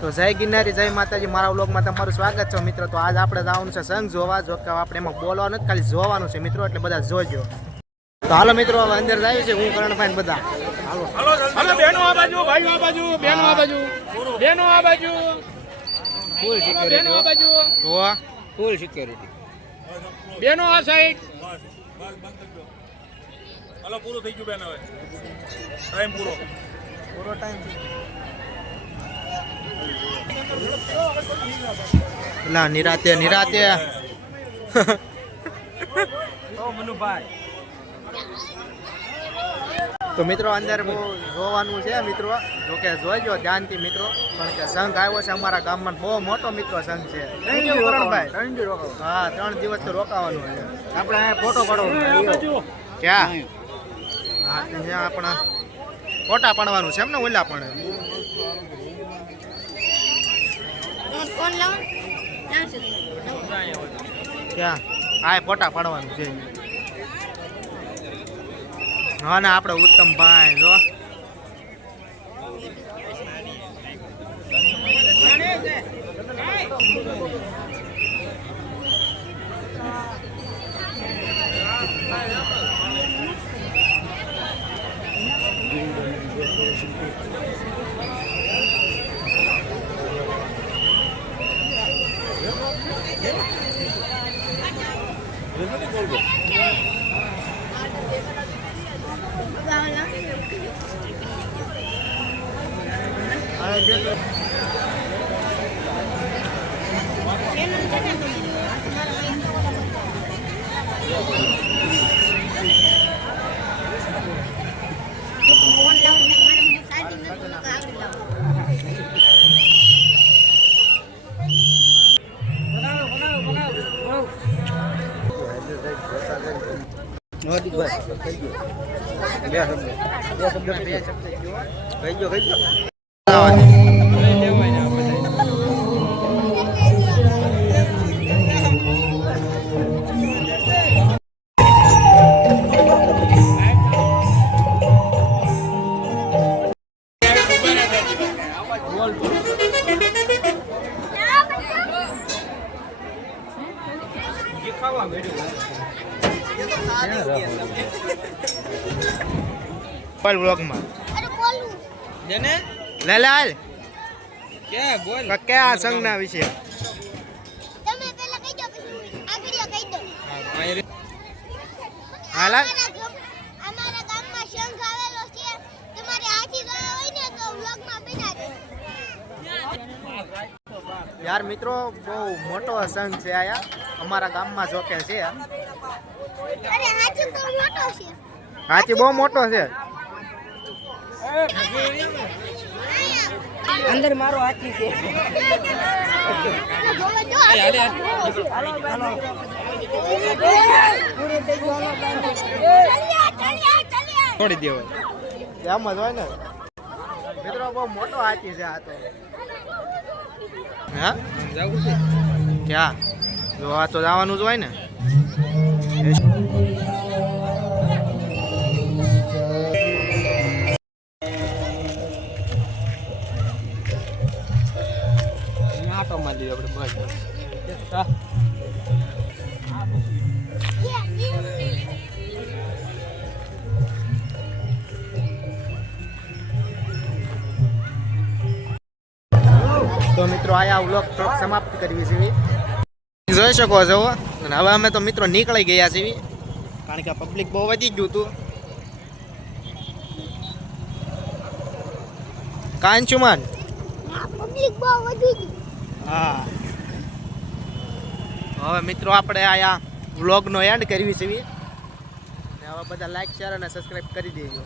તો જય ગિરનારી, જય માતાજી. મારા વ્લોગમાં તમારું સ્વાગત છે મિત્રો. તો આજ આપણે જવાનું છે સંઘ જોવા. જો કે આપણે એમાં બોલવાનું નથી, ખાલી જોવાનું છે મિત્રો, એટલે બધા જોજો. તો હાલો મિત્રો, હવે અંદર જાય છે હું કરણભાઈ બધા. હાલો હાલો બેનો આ બાજુ, ભાઈઓ આ બાજુ, બેનો આ બાજુ, બેનો આ બાજુ, ફૂલ સિક્યુરિટી. બેનો આ બાજુ, તો ફૂલ સિક્યુરિટી. બેનો આ સાઈડ. હાલો પૂરું થઈ ગયું બેન, હવે ટાઈમ પૂરો ટાઈમ. ના નિરાતે નિરાતે. તો મિત્રો અંદર બહુ જોવાનું છે મિત્રો. જોકે જોઈજો ધ્યાનથી મિત્રો, કારણ કે સંઘ આવ્યો છે અમારા ગામમાં. બહુ મોટો મિત્રો સંઘ છે. હા, 3 દિવસ તો રોકાવાનું છે. આપણે અહીંયા ફોટો પાડવાનો. ક્યાં? હા, ત્યાં આપણે ફોટા પાડવાનું છે એમ ને. ઓલા પણ ક્યાં? હા, ફોટા પાડવાનું છે. હા ને, આપણે ઉત્તમ ભાઈ જો. વ્લોગમાં લે લે હાલ. ક્યાં સંઘના વિશે? હાલ યાર મિત્રો, બહુ મોટો સંઘ છે આયા અમારા ગામમાં. જોકે છે હાથી બહુ મોટો છે. અંદર મારો હાથી છે. છોડી દેવો એમ જ હોય ને મિત્રો. બહુ મોટો હાથી છે આ તો. હા, ક્યાં? જો આ તો જવાનું જ હોય ને. આટો મારી આપણે બસ. તો મિત્રો આયા વ્લોગ સમાપ્ત કરવી છે. જોઈ શકો છો. અને હવે અમે તો મિત્રો નીકળી ગયા છીએ, કારણ કે પબ્લિક બહુ વધી ગયું હતું. કાંચુમાન હા. હવે મિત્રો આપણે આયા વ્લોગનો એન્ડ કરવી છે. હવે બધા લાઈક, શેર અને સબસ્ક્રાઈબ કરી દેજો.